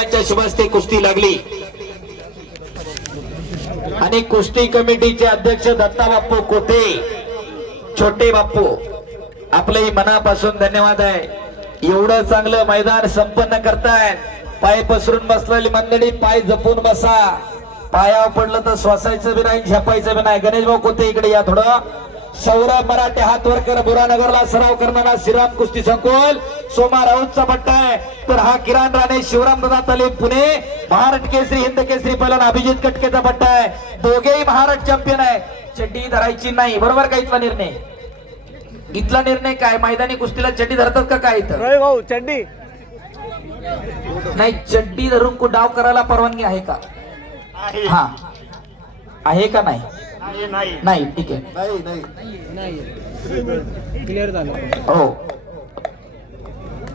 च्या ते कुस्ती लागली. आणि कुस्ती कमिटीचे अध्यक्ष दत्ता बाप्पू कोते छोटे बाप्पू आपलंही मनापासून धन्यवाद आहे. एवढं चांगलं मैदान संपन्न करतायत. पाय पसरून बसलेली मंडळी पाय जपून बसा. पायावर पडलं तर श्वासायचं बी नाही झेपायचं बी नाही. गणेश भाऊ कोते इकडे या थोडं. सौरभ मराठे हात वर कर बुरानगरला सराव करणारा श्रीराम कुस्ती संकुल. सोमा राऊतचा पट्टा आहे. तर हा किरण राणे शिवराम दादा तले पुणे. महाराष्ट्र केसरी हिंद केसरी पहिला अभिजित कटकेचा पट्टा आहे. दोघेही महाराष्ट्र चॅम्पियन आहे. चड्डी धरायची नाही. बरोबर का इथला निर्णय? इथला निर्णय काय? मैदानी कुस्तीला चड्डी धरतात का काय इथं? भाऊ चड्डी. नाही चड्डी धरून को- डाव करायला परवानगी आहे का? हा. आहे का नाही? नाही. ठीक आहे. क्लिअर झालं. हो.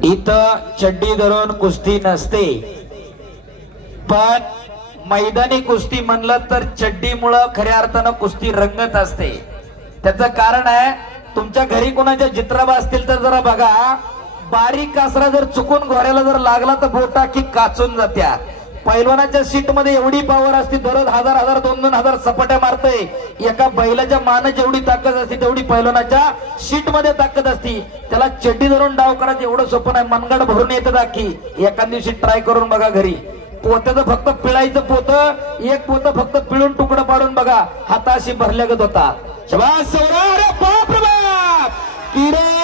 इथं चड्डी धरून कुस्ती नसते. पण मैदानी कुस्ती म्हणलं तर चड्डीमुळं खऱ्या अर्थानं कुस्ती रंगत असते. त्याचं कारण आहे तुमच्या घरी कोणाच्या चित्रबा असतील तर जरा बघा. बारीक कासरा जर चुकून घोड्याला जर लागला तर बोटा की काचून जात्या. पैलवानाच्या सीटमध्ये एवढी पॉवर असते दररोज हजार हजार दोन दोन हजार सपाट्या मारतय. एका बैलाच्या मान जेवढी ताकद असते तेवढी पैलवानाच्या सीटमध्ये ताकद असती. त्याला चड्डी धरून डाव करायचं एवढं सोपं नाही. मनगड भरून येतं दाखी. एका दिवशी ट्राय करून बघा घरी. पोत्याचं फक्त पिळायचं पोत एक पोत फक्त पिळून तुकडं पाडून बघा. हाताशी भरल्यागत होता. शबास बाप रे बाप! किरण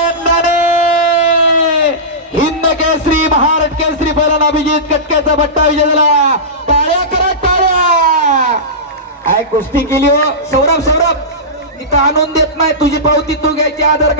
हिंद केसरी केसरी अभिजित कटक्याचा भट्टा विजय झाला. टाळ्या करा टाळ्या. काय कुस्ती केली हो? सौरभ सौरभ इथं आणून देत नाही. तुझी पावती तू घ्यायची आधार कार्ड